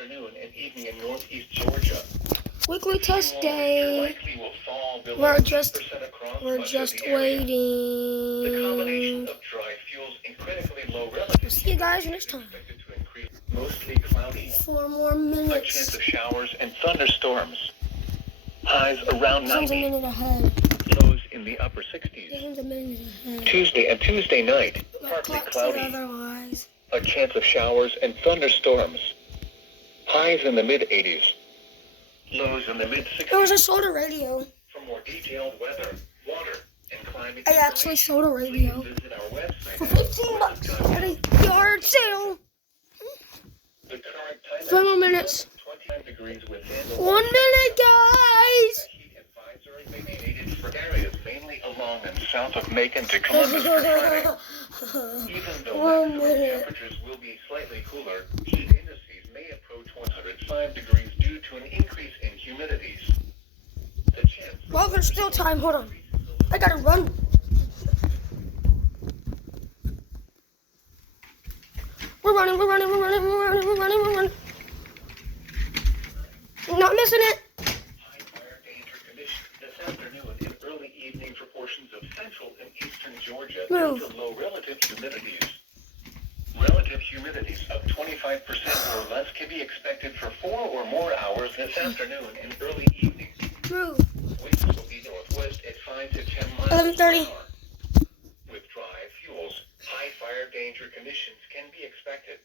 afternoon and evening in northeast Georgia. Weekly test day. We're just waiting. The combination of dry fuels and critically low relative See you guys next time. expected to increase mostly cloudy. 4 more A chance minutes. of showers and thunderstorms. Highs around Sounds a 90. minute ahead. Lows in the upper 60s. Sounds a minute ahead. Tuesday night, My partly clock said cloudy. otherwise. A chance of showers and thunderstorms. Highs in the mid-80s. Lows in the mid-60s. There was a soda radio. For more detailed weather, water, and climate I actually sold a radio please visit our website for $15 at a yard sale. The current time 5 more minutes. 29 degrees within. 1 minute, guys. Heat advisory may be needed for areas mainly along and south of Macon to Columbus for Friday. Even though 1 maximum minute. temperatures will be slightly cooler, heat indices may approach 105 degrees due to an increase in humidities. The chance Well, there's still time. Hold on. I gotta run. We're running. We're not missing it. high fire danger conditions this afternoon and early evening for portions of central and eastern Georgia due to low relative humidities. Relative humidities of 25% or less can be expected for 4 or more hours this afternoon and early evening. Move. Winds will be northwest at 5 to 10 miles 11:30. per hour. With dry fuels, high fire danger conditions can be expected.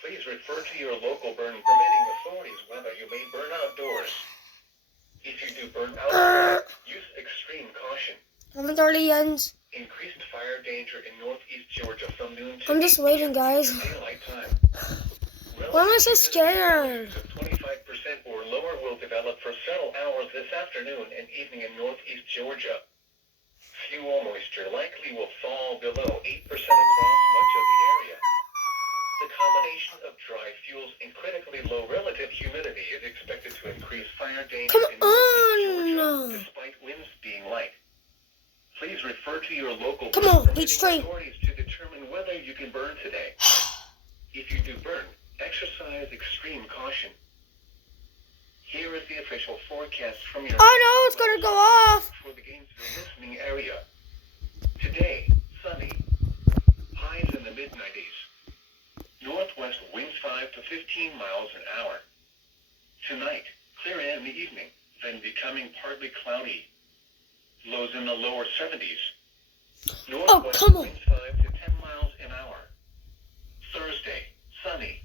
Please refer to your local burn permitting authorities whether you may burn outdoors. If you do burn outside, use extreme caution. 11:30 ends. Increased fire danger in northeast Georgia from noon to I'm just waiting, guys. daylight time. Why am I so scared? Of 25% or lower will develop for several hours this afternoon and evening in northeast Georgia. Fuel moisture likely will fall below 8% across much of the area. The combination of dry fuels and critically low relative humidity is expected to increase fire danger Come in northeast on. Georgia, despite winds being light. Please refer to your local Come burn on, permitting Peach Tree. authorities to determine whether you can burn today. If you do burn, exercise extreme caution. Here is the official forecast from your I know it's gonna go off. for the Gainesville listening area. Today, sunny. Highs in the mid-90s. Northwest winds 5 to 15 miles an hour. Tonight, clear in the evening, then becoming partly cloudy. Lows in the lower 70s. Northwest come on. winds 5 to 10 miles an hour. Thursday, sunny.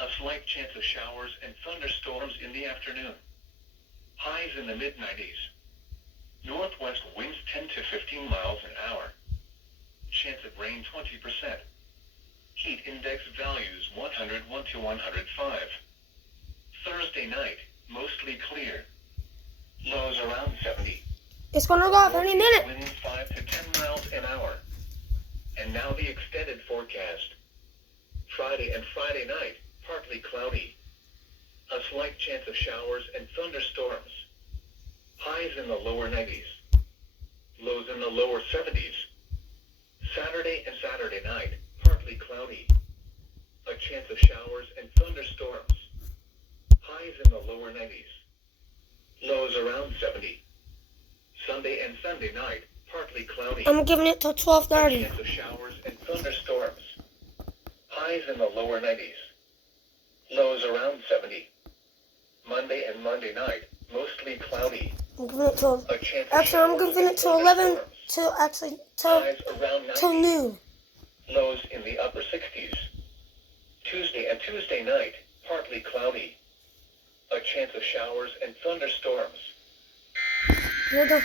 A slight chance of showers and thunderstorms in the afternoon. Highs in the mid-90s. Northwest winds 10 to 15 miles an hour. Chance of rain 20%. Heat index values 101 to 105. Thursday night, mostly clear. Lows around 70. It's gonna go off any minute. Winds 5 to 10 miles an hour. And now the extended forecast. Friday and Friday night, partly cloudy. A slight chance of showers and thunderstorms. Highs in the lower 90s. Lows in the lower 70s. Saturday and Saturday night, partly cloudy. A chance of showers and thunderstorms. Highs in the lower 90s. Lows around 70. Sunday and Sunday night, partly cloudy. I'm giving it till 12:30. Chance of showers and thunderstorms. Highs in the lower 90s. Lows around 70. Monday and Monday night, mostly cloudy. I'm giving it till. A chance of Actually, I'm showers giving and it till 11. thunderstorms. Till Highs around 90. till noon. Lows in the upper 60s. Tuesday and Tuesday night, partly cloudy. A chance of showers and thunderstorms. Here it goes.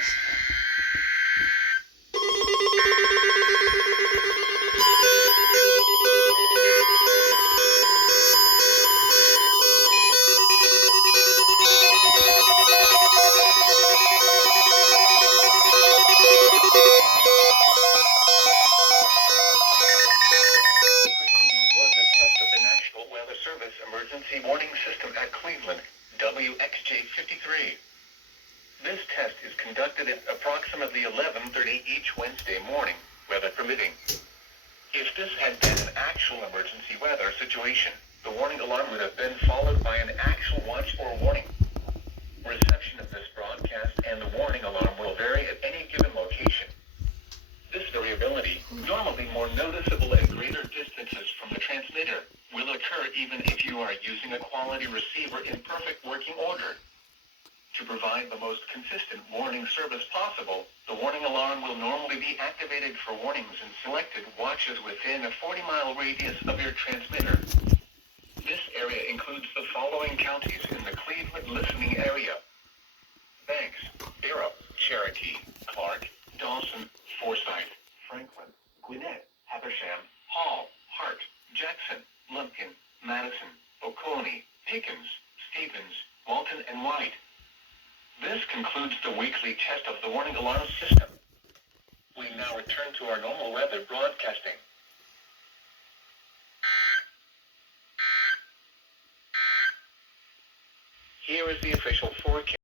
Was a test of the National Weather Service Emergency Warning System at Cleveland, WXJ53. This test is conducted at approximately 11:30 each Wednesday morning, weather permitting. If this had been an actual emergency weather situation, the warning alarm would have been followed by an actual watch or warning. Reception of this broadcast and the warning alarm will vary at any given location. This variability, normally more noticeable at greater distances from the transmitter, will occur even if you are using a quality receiver in perfect working order. To provide the most consistent warning service possible, the warning alarm will normally be activated for warnings in selected watches within a 40-mile radius of your transmitter. This area includes the following counties in the Cleveland listening area: Banks, Barrow, Cherokee, Clark, Dawson, Forsyth, Franklin, Gwinnett, Habersham, Hall, Hart, Jackson, Lumpkin, Madison, Oconee, Pickens, Stevens, Walton, and White. This concludes the weekly test of the warning alarm system. We now return to our normal weather broadcasting. Here is the official forecast.